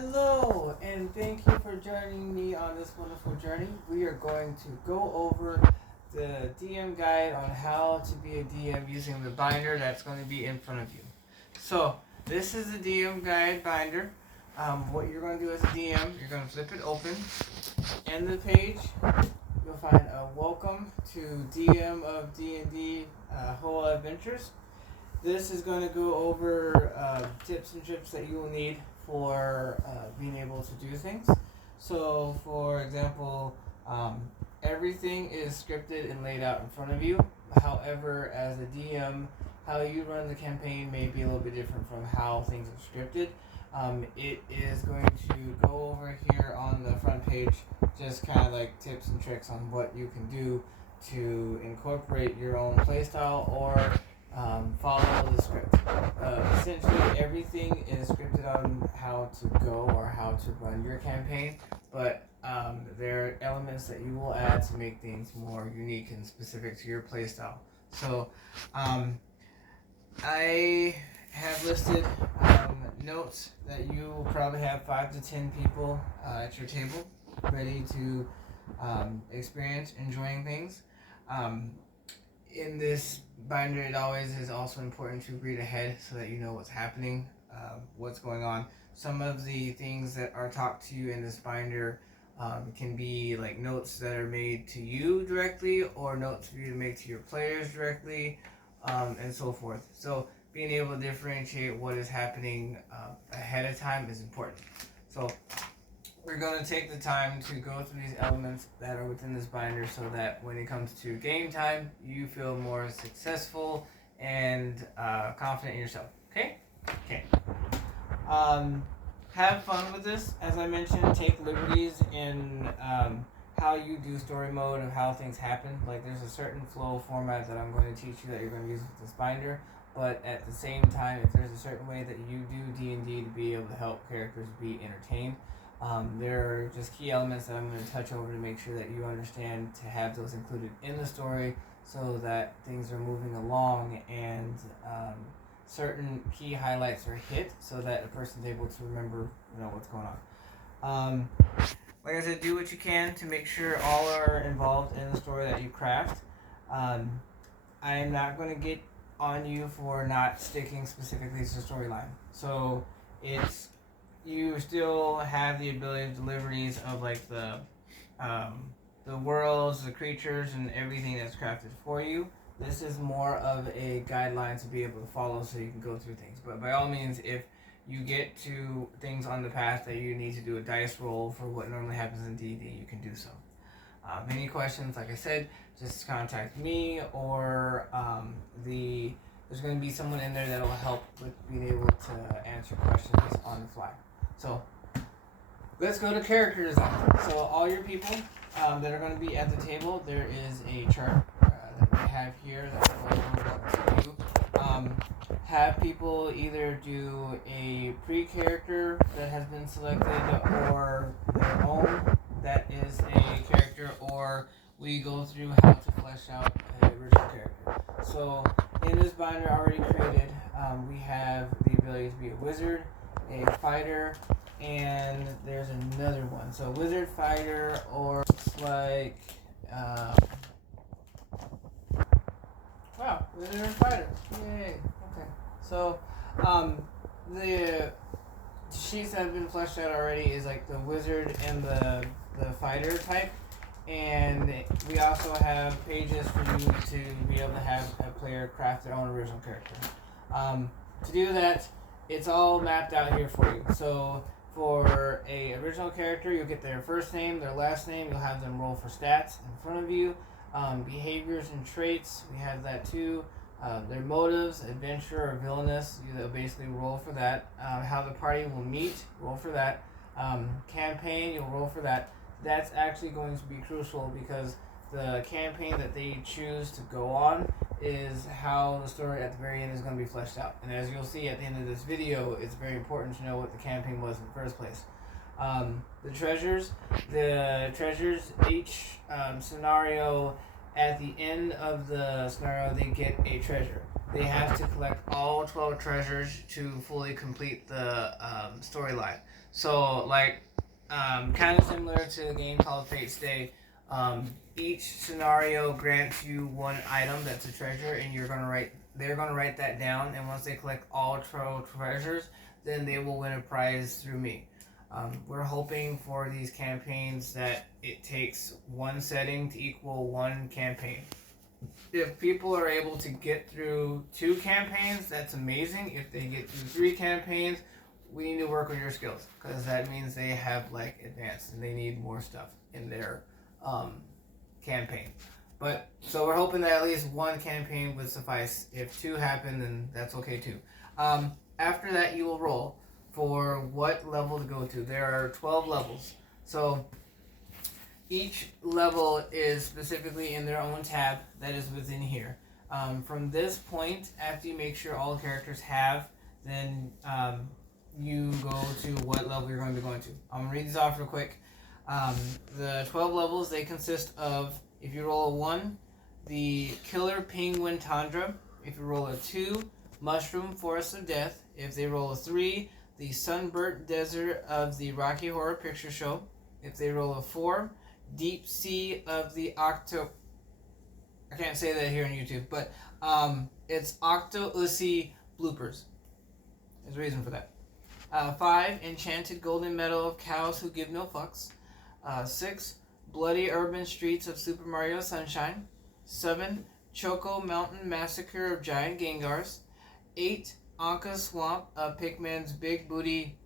Hello, and thank you for joining me on this wonderful journey. We are going to go over the DM guide on how to be a DM using the binder that's going to be in front of you. So, this is the DM guide binder. What you're going to do as a DM, you're going to flip it open. In the page, you'll find a welcome to DM of D&D Hoa Adventures. This is going to go over tips and tricks that you will need for being able to do things. So, for example, everything is scripted and laid out in front of you. However, as a DM, how you run the campaign may be a little bit different from how things are scripted. It is going to go over here on the front page, just kind of like tips and tricks on what you can do to incorporate your own playstyle or follow the script. Essentially, everything is scripted on how to go or how to run your campaign, but there are elements that you will add to make things more unique and specific to your playstyle. So, I have listed notes that you will probably have 5 to 10 people at your table ready to experience enjoying things. In this binder, it always is also important to read ahead so that you know what's happening, what's going on. Some of the things that are taught to you in this binder can be like notes that are made to you directly or notes for you to make to your players directly, and so forth. So being able to differentiate what is happening ahead of time is important. So we're going to take the time to go through these elements that are within this binder so that when it comes to game time, you feel more successful and confident in yourself. Okay? Okay. Have fun with this. As I mentioned, take liberties in how you do story mode of how things happen. Like there's a certain flow format that I'm going to teach you that you're going to use with this binder. But at the same time, if there's a certain way that you do D&D to be able to help characters be entertained, there are just key elements that I'm going to touch over to make sure that you understand to have those included in the story so that things are moving along and certain key highlights are hit so that a person's able to remember what's going on. Like I said, do what you can to make sure all are involved in the story that you craft. I am not going to get on you for not sticking specifically to the storyline. So you still have the ability to liberties of like the worlds, the creatures, and everything that's crafted for you. This is more of a guideline to be able to follow so you can go through things. But by all means, if you get to things on the path that you need to do a dice roll for what normally happens in D&D, you can do so. Any questions, like I said, just contact me or there's going to be someone in there that will help with being able to answer questions on the fly. So let's go to character design. So all your people that are going to be at the table, there is a chart that we have here that will go over what to do. Have people either do a pre-character that has been selected or their own that is a character, or we go through how to flesh out an original character. So in this binder already created, we have the ability to be a wizard, a fighter, and there's another one. So wizard, fighter, or looks like wizard and fighter. Yay. Okay. So the sheets that have been fleshed out already is like the wizard and the fighter type. And we also have pages for you to be able to have a player craft their own original character. To do that, it's all mapped out here for you. So for a original character, you'll get their first name, their last name. You'll have them roll for stats in front of you. Behaviors and traits, we have that too. Their motives, adventure or villainous, you'll basically roll for that. How the party will meet, roll for that. Campaign, you'll roll for that. That's actually going to be crucial because the campaign that they choose to go on is how the story at the very end is going to be fleshed out. And as you'll see at the end of this video, it's very important to know what the campaign was in the first place. The treasures, each scenario, at the end of the scenario, they get a treasure. they have to collect all 12 treasures to fully complete the storyline. So, like, kind of similar to a game called Fate's Day, each scenario grants you one item that's a treasure, and they're gonna write that down, and once they collect all 12 treasures, then they will win a prize through me. We're hoping for these campaigns that it takes one setting to equal one campaign. If people are able to get through 2 campaigns, that's amazing. If they get through 3 campaigns, we need to work on your skills, because that means they have like advanced and they need more stuff in their campaign. But so we're hoping that at least 1 campaign would suffice. If 2 happen, then that's okay too. After that, you will roll for what level to go to. There are 12 levels, so each level is specifically in their own tab that is within here. From this point, after you make sure all characters have, then you go to what level you're going to be going to. I'm going to read these off real quick. The 12 levels, they consist of, if you roll a 1, the Killer Penguin Tundra. If you roll a 2, Mushroom Forest of Death. If they roll a 3, the Sunburnt Desert of the Rocky Horror Picture Show. If they roll a 4, Deep Sea of the I can't say that here on YouTube, but it's Octo-Ussy Bloopers. There's a reason for that. 5, Enchanted Golden Meadow of Cows Who Give No Fucks. 6, Bloody Urban Streets of Super Mario Sunshine. 7, Choco Mountain Massacre of Giant Gengars. 8, Anka Swamp of Pikmin's Big Booty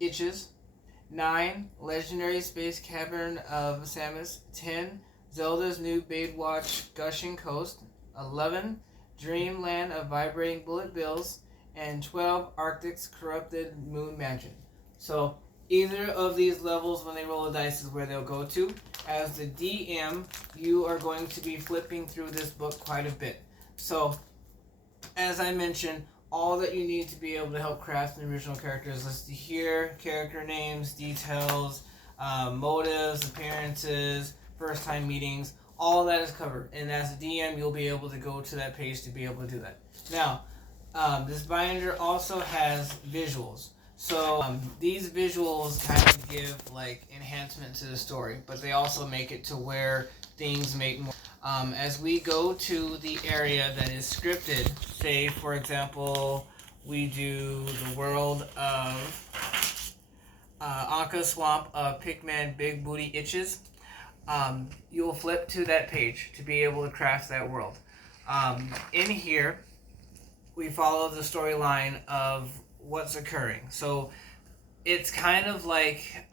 Itches. 9, Legendary Space Cavern of Samus. 10, Zelda's New Baywatch Gushing Coast. 11, Dreamland of Vibrating Bullet Bills. And 12, Arctic's Corrupted Moon Mansion. So either of these levels, when they roll a dice, is where they'll go to. As the DM, you are going to be flipping through this book quite a bit. So, as I mentioned, all that you need to be able to help craft an original character is listed here: character names, details, motives, appearances, first time meetings. All that is covered, and as a DM, you'll be able to go to that page to be able to do that. Now, this binder also has visuals. So these visuals kind of give like enhancement to the story, but they also make it to where things make more. As we go to the area that is scripted, say for example, we do the world of Anka Swamp of Pikmin Big Booty Itches. You'll flip to that page to be able to craft that world. In here, we follow the storyline of what's occurring. So it's kind of like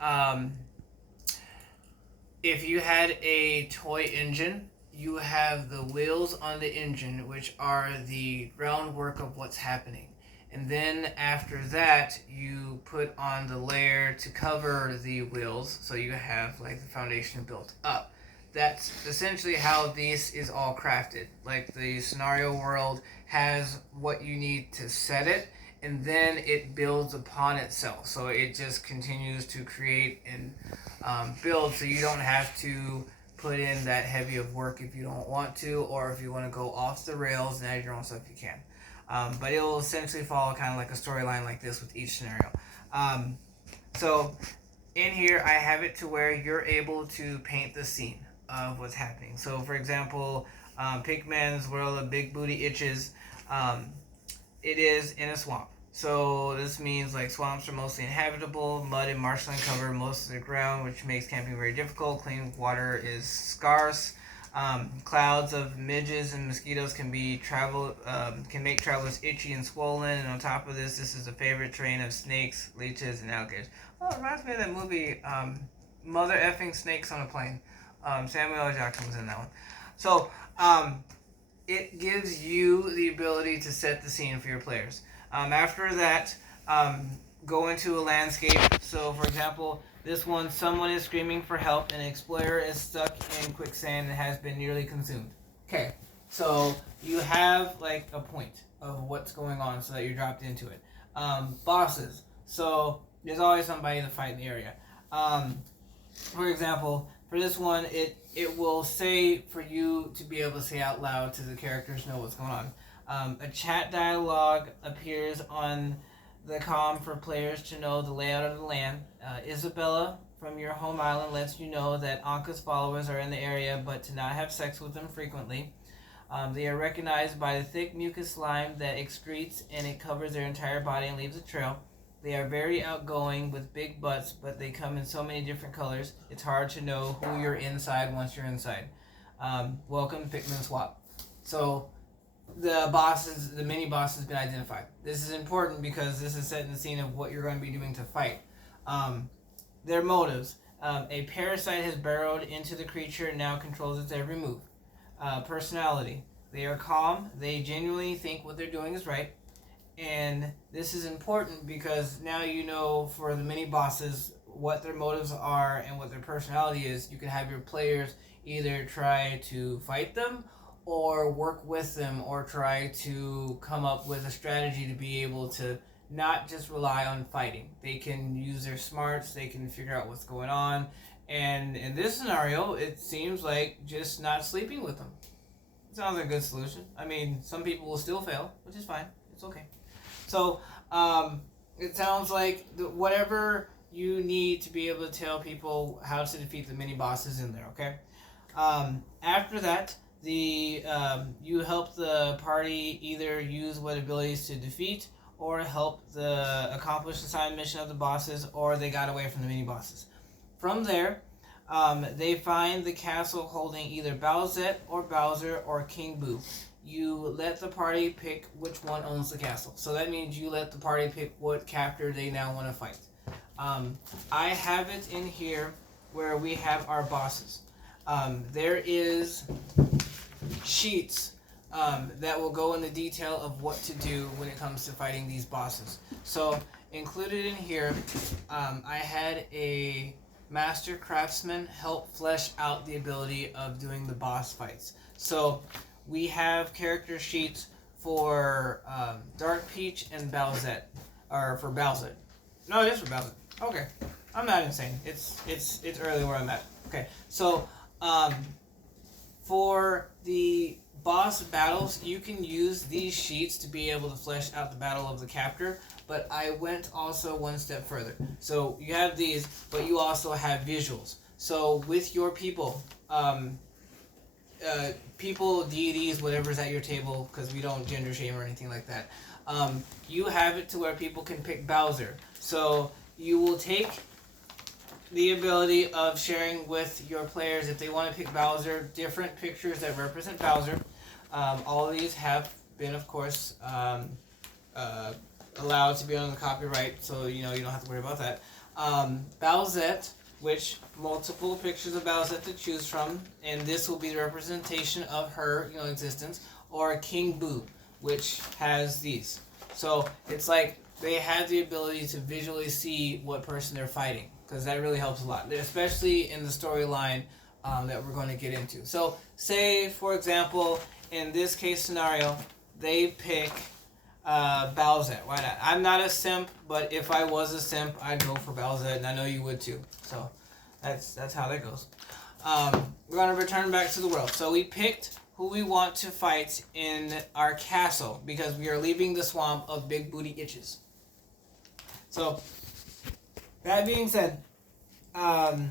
if you had a toy engine, you have the wheels on the engine, which are the groundwork of what's happening. And then after that, you put on the layer to cover the wheels, so you have like the foundation built up. That's essentially how this is all crafted. Like the scenario world has what you need to set it, and then it builds upon itself. So it just continues to create and build, so you don't have to put in that heavy of work if you don't want to, or if you want to go off the rails and add your own stuff, you can. But it will essentially follow kind of like a storyline like this with each scenario. So in here, I have it to where you're able to paint the scene of what's happening. So for example, Pikmin's World of Big Booty Itches, it is in a swamp. So this means like swamps are mostly inhabitable, mud and marshland cover most of the ground, which makes camping very difficult. Clean water is scarce. Clouds of midges and mosquitoes can make travelers itchy and swollen. And on top of this is a favorite terrain of snakes, leeches, and alligators. Oh, it reminds me of that movie, Mother Effing Snakes on a Plane. Samuel L. Jackson was in that one. So it gives you the ability to set the scene for your players. After that, go into a landscape. So, for example, this one, someone is screaming for help, and an explorer is stuck in quicksand and has been nearly consumed. Okay, so you have like a point of what's going on so that you're dropped into it. Bosses. So there's always somebody to fight in the area. For example, for this one, it will say for you to be able to say out loud to the characters know what's going on. A chat dialogue appears on the comm for players to know the layout of the land. Isabella from your home island lets you know that Anka's followers are in the area, but to not have sex with them frequently. They are recognized by the thick mucus slime that excretes and it covers their entire body and leaves a trail. They are very outgoing with big butts, but they come in so many different colors. It's hard to know who you're inside once you're inside. Welcome to Pikmin Swap. So the mini boss has been identified. This is important because this is setting the scene of what you're going to be doing to fight. Their motives. A parasite has burrowed into the creature and now controls its every move. Personality. They are calm. They genuinely think what they're doing is right. And this is important because now you know for the mini bosses what their motives are and what their personality is. You can have your players either try to fight them or work with them or try to come up with a strategy to be able to not just rely on fighting. They can use their smarts, they can figure out what's going on, and in this scenario, it seems like just not sleeping with them. It sounds like a good solution. I mean, some people will still fail, which is fine. It's okay. So, it sounds like whatever you need to be able to tell people how to defeat the mini bosses in there, okay? After that, you help the party either use what abilities to defeat or help accomplish the side mission of the bosses, or they got away from the mini bosses. From there, they find the castle holding either Bowsette or Bowser or King Boo. You let the party pick which one owns the castle. So that means you let the party pick what captor they now want to fight. I have it in here where we have our bosses. There is sheets that will go into detail of what to do when it comes to fighting these bosses. So included in here, I had a master craftsman help flesh out the ability of doing the boss fights. So we have character sheets for Dark Peach and Bowsette, or for Bowsette. No, it is for Bowsette. Okay, I'm not insane. It's early where I'm at. Okay, so for the boss battles, you can use these sheets to be able to flesh out the battle of the captor, but I went also one step further. So you have these, but you also have visuals. So with your people, deities, whatever's at your table, because we don't gender shame or anything like that, you have it to where people can pick Bowser. So you will take the ability of sharing with your players if they want to pick Bowser, different pictures that represent Bowser. All of these have been, of course, allowed to be on the copyright, so you don't have to worry about that. Bowsette, which multiple pictures of Bowsette to choose from, and this will be the representation of her, existence, or King Boo, which has these. So it's like they have the ability to visually see what person they're fighting, because that really helps a lot, especially in the storyline that we're going to get into. So say, for example, in this case scenario, they pick Bowsette. Why not? I'm not a simp, but if I was a simp, I'd go for Bowsette, and I know you would too. So that's how that goes. We're going to return back to the world. So we picked who we want to fight in our castle, because we are leaving the swamp of Big Booty Itches. So, that being said, upon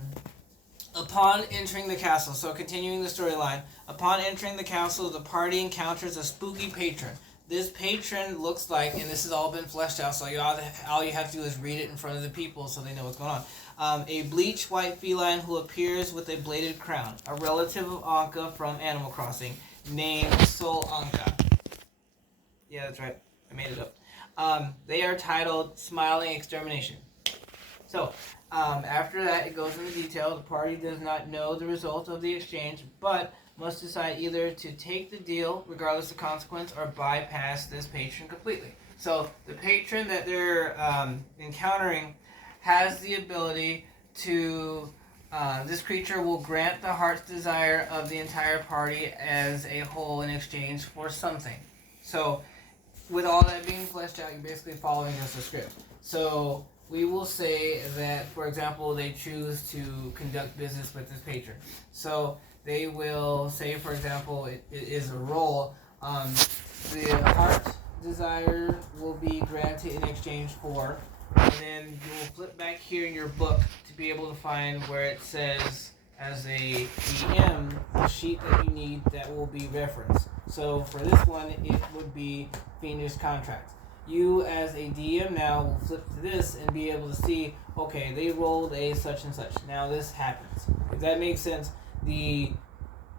entering the castle, so continuing the storyline, upon entering the castle, the party encounters a spooky patron. This patron looks like, and this has all been fleshed out, so all you have to do is read it in front of the people so they know what's going on. A bleached white feline who appears with a bladed crown, a relative of Anka from Animal Crossing, named Soul Anka. Yeah, that's right. I made it up. They are titled Smiling Extermination. So, after that, it goes into detail. The party does not know the result of the exchange, but must decide either to take the deal, regardless of consequence, or bypass this patron completely. So, the patron that they're encountering has the ability to... this creature will grant the heart's desire of the entire party as a whole in exchange for something. So, with all that being fleshed out, you're basically following just a script. So, we will say that, for example, they choose to conduct business with this patron. So, they will say, for example, it is a role. the heart desire will be granted in exchange for, and then you will flip back here in your book to be able to find where it says as a DM the sheet that you need that will be referenced. So for this one, it would be Fiendish Contracts. You as a DM now will flip to this and be able to see, okay, they rolled a such and such. Now this happens. If that makes sense,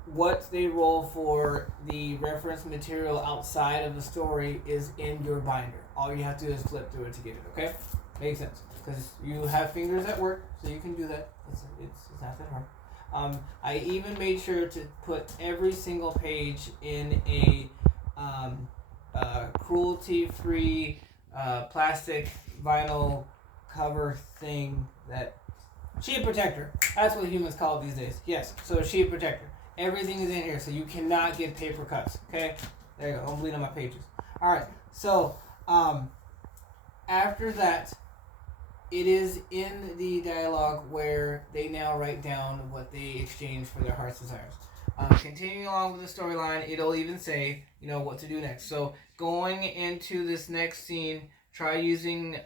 what they roll for the reference material outside of the story is in your binder. All you have to do is flip through it to get it, okay? Makes sense. Because you have fingers at work, so you can do that. It's not that hard. I even made sure to put every single page in a cruelty-free plastic vinyl cover thing that... Sheet protector. That's what humans call it these days. Yes, so a sheet protector. Everything is in here, so you cannot get paper cuts. Okay? There you go. Don't bleed on my pages. Alright, so after that, it is in the dialogue where they now write down what they exchange for their heart's desires. Continuing along with the storyline, it'll even say, what to do next. So going into this next scene, try using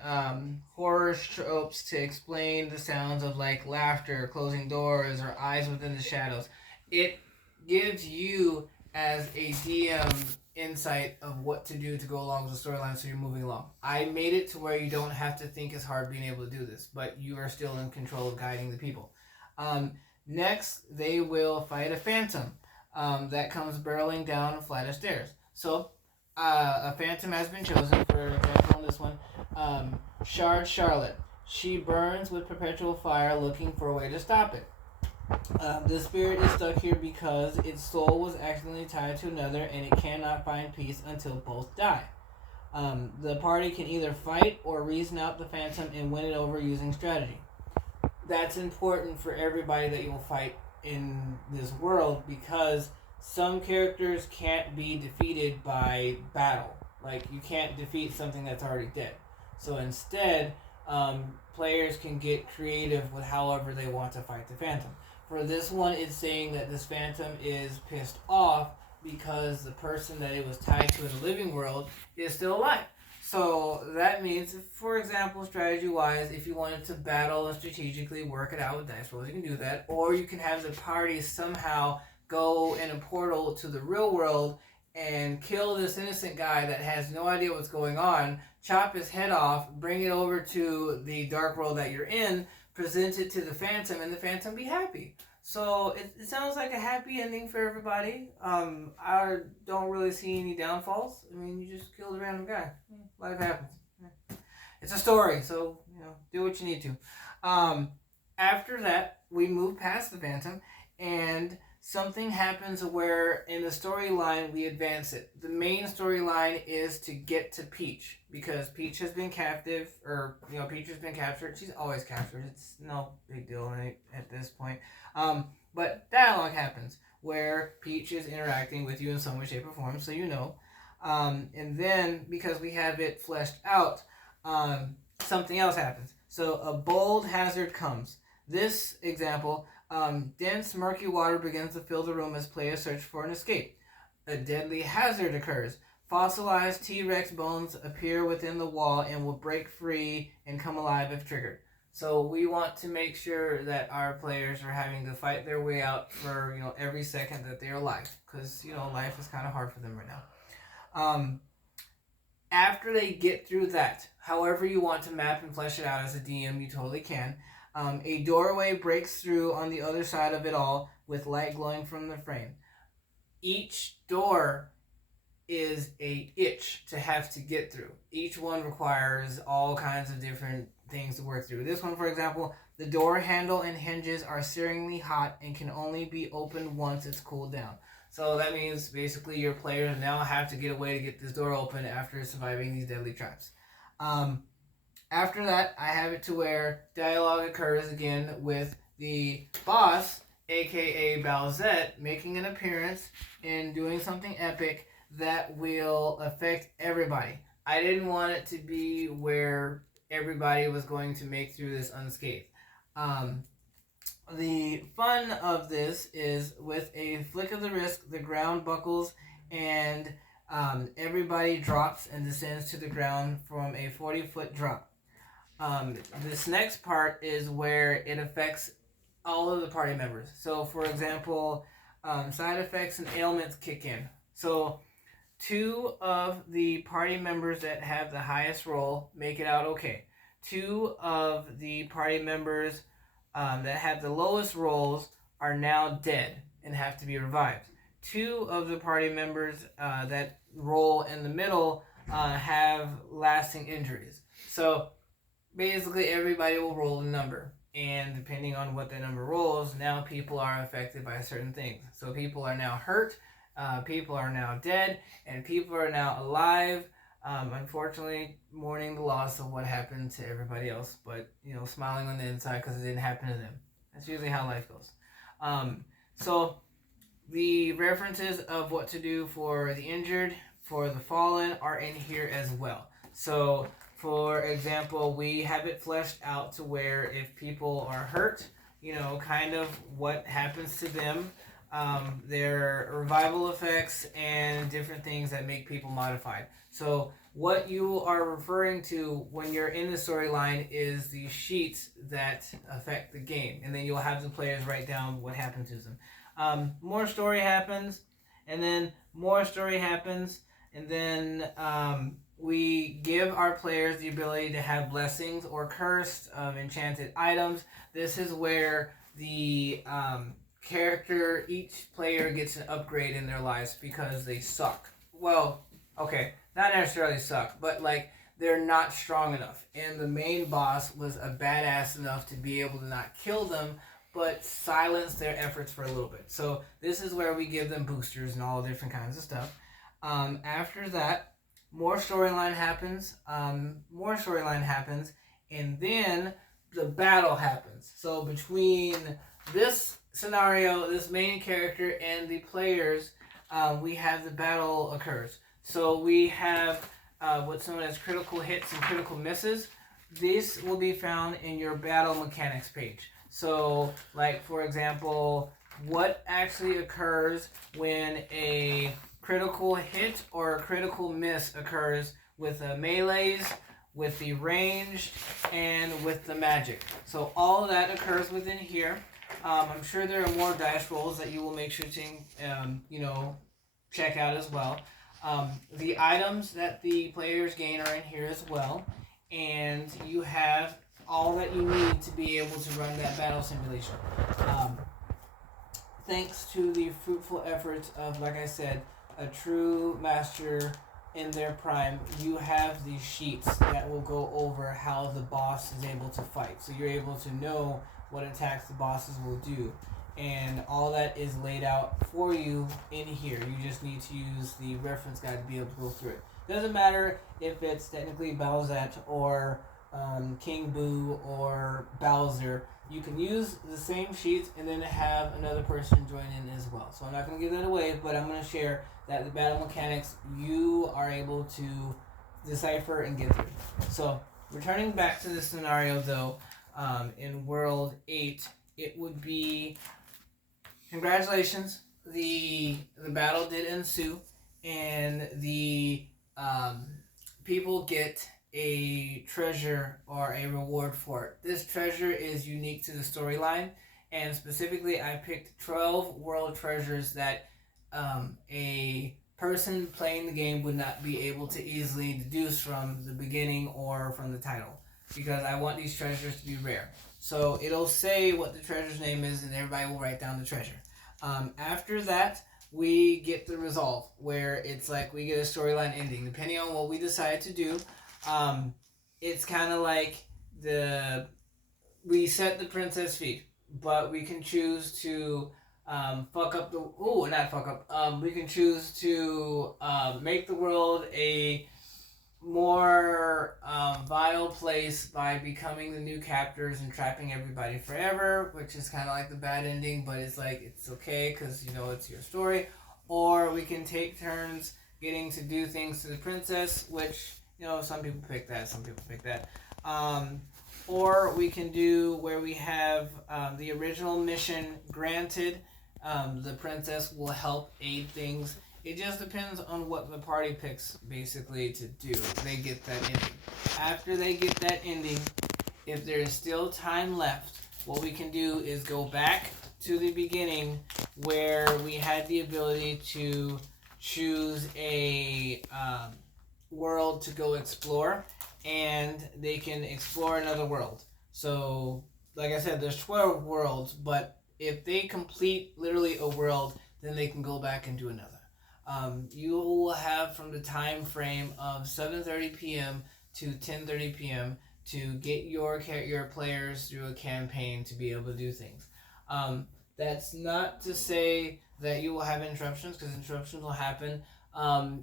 horror tropes to explain the sounds of like laughter, closing doors, or eyes within the shadows. It gives you as a DM insight of what to do to go along with the storyline so you're moving along. I made it to where you don't have to think as hard being able to do this, but you are still in control of guiding the people. Next, they will fight a phantom that comes barreling down a flight of stairs. So, a phantom has been chosen, for example, on this one. Shard Charlotte. She burns with perpetual fire, looking for a way to stop it. The spirit is stuck here because its soul was accidentally tied to another, and it cannot find peace until both die. The party can either fight or reason out the phantom and win it over using strategy. That's important for everybody that you'll fight in this world, because some characters can't be defeated by battle. Like, you can't defeat something that's already dead. So instead, players can get creative with however they want to fight the phantom. For this one, it's saying that this phantom is pissed off because the person that it was tied to in the living world is still alive. So that means, for example, strategy-wise, if you wanted to battle and strategically work it out with dice rolls, you can do that. Or you can have the party somehow go in a portal to the real world and kill this innocent guy that has no idea what's going on, chop his head off, bring it over to the dark world that you're in, present it to the phantom, and the phantom be happy. So it sounds like a happy ending for everybody. I don't really see any downfalls. I mean, you just killed a random guy. Life happens. It's a story, so do what you need to. After that, we move past the phantom, and something happens where in the storyline we advance it. The main storyline is to get to Peach, because Peach has been captive, or Peach has been captured. She's always captured. It's no big deal at this point. But dialogue happens where Peach is interacting with you in some way, shape, or form, so and then because we have it fleshed out, something else happens. So a bold hazard comes. This example. Dense, murky water begins to fill the room as players search for an escape. A deadly hazard occurs. Fossilized T-Rex bones appear within the wall and will break free and come alive if triggered. So we want to make sure that our players are having to fight their way out for every second that they're alive, because life is kind of hard for them right now. After they get through that, however you want to map and flesh it out as a DM, you totally can. A doorway breaks through on the other side of it all with light glowing from the frame. Each door is a itch to have to get through. Each one requires all kinds of different things to work through. This one, for example, the door handle and hinges are searingly hot and can only be opened once it's cooled down. So that means basically your players now have to get a way to get this door open after surviving these deadly traps. After that, I have it to where dialogue occurs again with the boss, aka Bowsette, making an appearance and doing something epic that will affect everybody. I didn't want it to be where everybody was going to make through this unscathed. The fun of this is with a flick of the wrist, the ground buckles, and everybody drops and descends to the ground from a 40-foot drop. This next part is where it affects all of the party members. So, for example, side effects and ailments kick in. So, 2 of the party members that have the highest roll make it out okay. 2 of the party members that have the lowest rolls are now dead and have to be revived. 2 of the party members that roll in the middle have lasting injuries. So basically everybody will roll a number, and depending on what that number rolls, now people are affected by certain things. So people are now hurt, people are now dead, and people are now alive, unfortunately mourning the loss of what happened to everybody else, but smiling on the inside because it didn't happen to them. That's usually how life goes. So the references of what to do for the injured, for the fallen, are in here as well. So for example, we have it fleshed out to where if people are hurt, kind of what happens to them, their revival effects, and different things that make people modified. So what you are referring to when you're in the storyline is the sheets that affect the game, and then you'll have the players write down what happened to them. More story happens, and then more story happens, and then we give our players the ability to have blessings or cursed enchanted items. This is where the character, each player gets an upgrade in their lives because they suck. Well, okay, not necessarily suck, but like they're not strong enough. And the main boss was a badass enough to be able to not kill them, but silence their efforts for a little bit. So this is where we give them boosters and all different kinds of stuff. After that, more storyline happens, and then the battle happens. So between this scenario, this main character, and the players, we have the battle occurs. So we have what's known as critical hits and critical misses. This will be found in your battle mechanics page. So, like, for example, what actually occurs when a critical hit or a critical miss occurs with the melees, with the ranged, and with the magic. So all of that occurs within here. I'm sure there are more dice rolls that you will make sure to, check out as well. The items that the players gain are in here as well. And you have all that you need to be able to run that battle simulation. Thanks to the fruitful efforts of, like I said, a true master in their prime, you have these sheets that will go over how the boss is able to fight. So you're able to know what attacks the bosses will do. And all that is laid out for you in here. You just need to use the reference guide to be able to go through it. Doesn't matter if it's technically Bowsette or King Boo or Bowser. You can use the same sheets and then have another person join in as well. So I'm not going to give that away, but I'm going to share that the battle mechanics you are able to decipher and get through. So returning back to the scenario though, in World 8, it would be congratulations, the battle did ensue, and the people get a treasure or a reward for it. This treasure is unique to the storyline, and specifically I picked 12 world treasures that a person playing the game would not be able to easily deduce from the beginning or from the title, because I want these treasures to be rare. So it'll say what the treasure's name is, and everybody will write down the treasure. After that, we get the resolve, where it's like we get a storyline ending. Depending on what we decide to do, it's kind of like we set the princess free, but we can choose to we can choose to make the world a more vile place by becoming the new captors and trapping everybody forever, which is kind of like the bad ending, but it's like it's okay because it's your story. Or we can take turns getting to do things to the princess, which some people pick that, some people pick that. Or we can do where we have the original mission granted. The princess will help aid things It just depends on what the party picks basically to do. They get that ending. After they get that ending, if there is still time left, what we can do is go back to the beginning where we had the ability to choose a world to go explore, and they can explore another world. So, like I said, there's 12 worlds, but if they complete literally a world, then they can go back and do another. You will have from the time frame of 7:30 p.m. to 10:30 p.m. to get your players through a campaign to be able to do things. That's not to say that you will have interruptions, because interruptions will happen.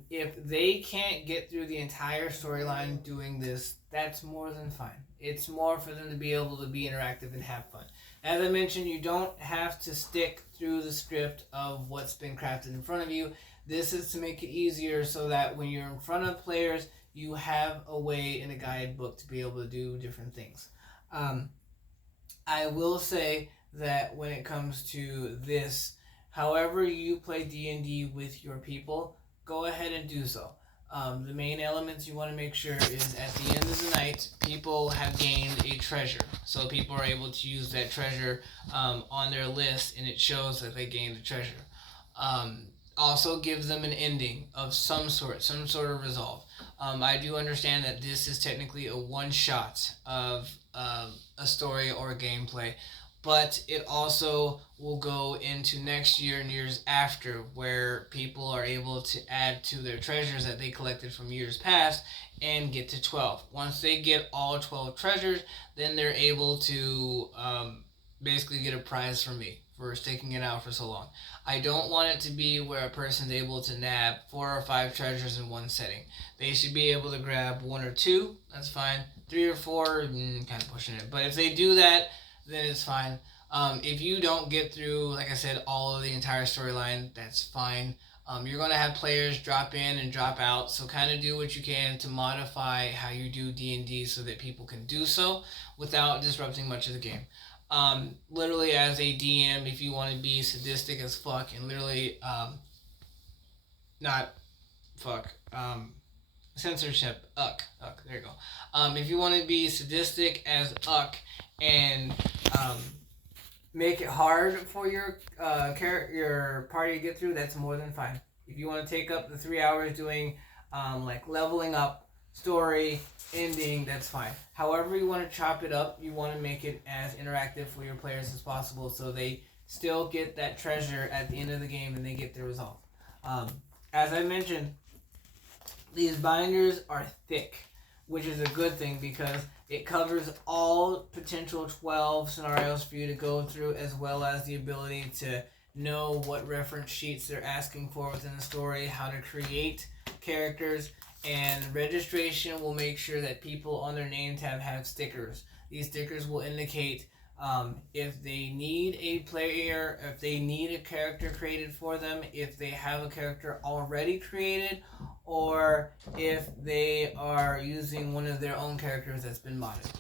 If they can't get through the entire storyline doing this, that's more than fine. It's more for them to be able to be interactive and have fun. As I mentioned, you don't have to stick through the script of what's been crafted in front of you. This is to make it easier so that when you're in front of players, you have a way in a guidebook to be able to do different things. I will say that when it comes to this, however you play D&D with your people, go ahead and do so. The main elements you want to make sure is at the end of the night, people have gained a treasure. So people are able to use that treasure on their list, and it shows that they gained a treasure. Also give them an ending of some sort of resolve. I do understand that this is technically a one-shot of a story or a gameplay, but it also will go into next year and years after, where people are able to add to their treasures that they collected from years past and get to 12. Once they get all 12 treasures, then they're able to basically get a prize from me for sticking it out for so long. I don't want it to be where a person's able to nab 4 or 5 treasures in one setting. They should be able to grab 1 or 2, that's fine. 3 or 4, kind of pushing it. But if they do that, then it's fine. If you don't get through, like I said, all of the entire storyline, that's fine. You're going to have players drop in and drop out, so kind of do what you can to modify how you do D&D so that people can do so without disrupting much of the game. Literally as a DM, if you want to be sadistic as fuck and literally, not fuck, censorship, there you go. If you want to be sadistic as and make it hard for your party to get through, that's more than fine. If you want to take up the 3 hours doing like leveling up, story, ending, that's fine. However you want to chop it up, you want to make it as interactive for your players as possible so they still get that treasure at the end of the game and they get their resolve. As I mentioned, these binders are thick, which is a good thing because it covers all potential 12 scenarios for you to go through, as well as the ability to know what reference sheets they're asking for within the story, how to create characters, and registration will make sure that people on their name tab have stickers. These stickers will indicate if they need a player, if they need a character created for them, if they have a character already created, or if they are using one of their own characters that's been modded.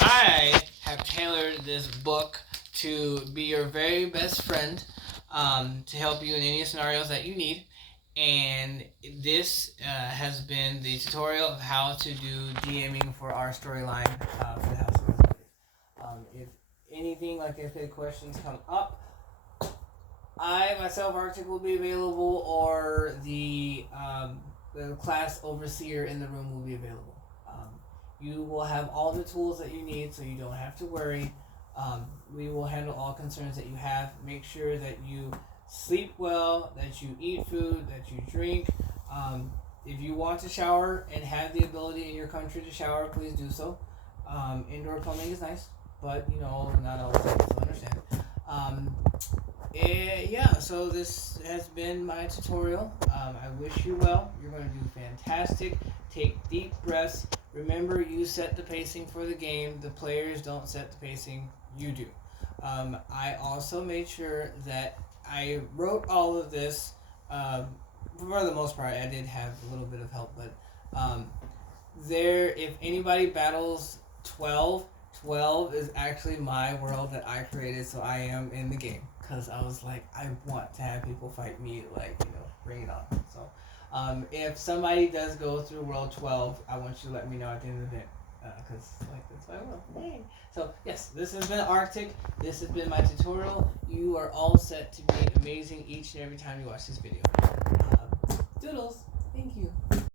I have tailored this book to be your very best friend, to help you in any scenarios that you need. And this has been the tutorial of how to do DMing for our storyline for the House of Resolve. If anything, like I said, questions come up, I myself, Arctic, will be available, or the class overseer in the room will be available. You will have all the tools that you need, so you don't have to worry. We will handle all concerns that you have. Make sure that you sleep well, that you eat food, that you drink. If you want to shower and have the ability in your country to shower, please do so. Indoor plumbing is nice, but not all the time, so understand. So this has been my tutorial. I wish you well. You're going to do fantastic. Take deep breaths. Remember, you set the pacing for the game. The players don't set the pacing. You do. I also made sure that I wrote all of this. For the most part, I did have a little bit of help, but if anybody battles 12, 12 is actually my world that I created, so I am in the game. Because I was like, I want to have people fight me, like, bring it on. So, if somebody does go through World 12, I want you to let me know at the end of the event. Because, that's my world. Yay. So, yes, this has been Arctic. This has been my tutorial. You are all set to be amazing each and every time you watch this video. Doodles. Thank you.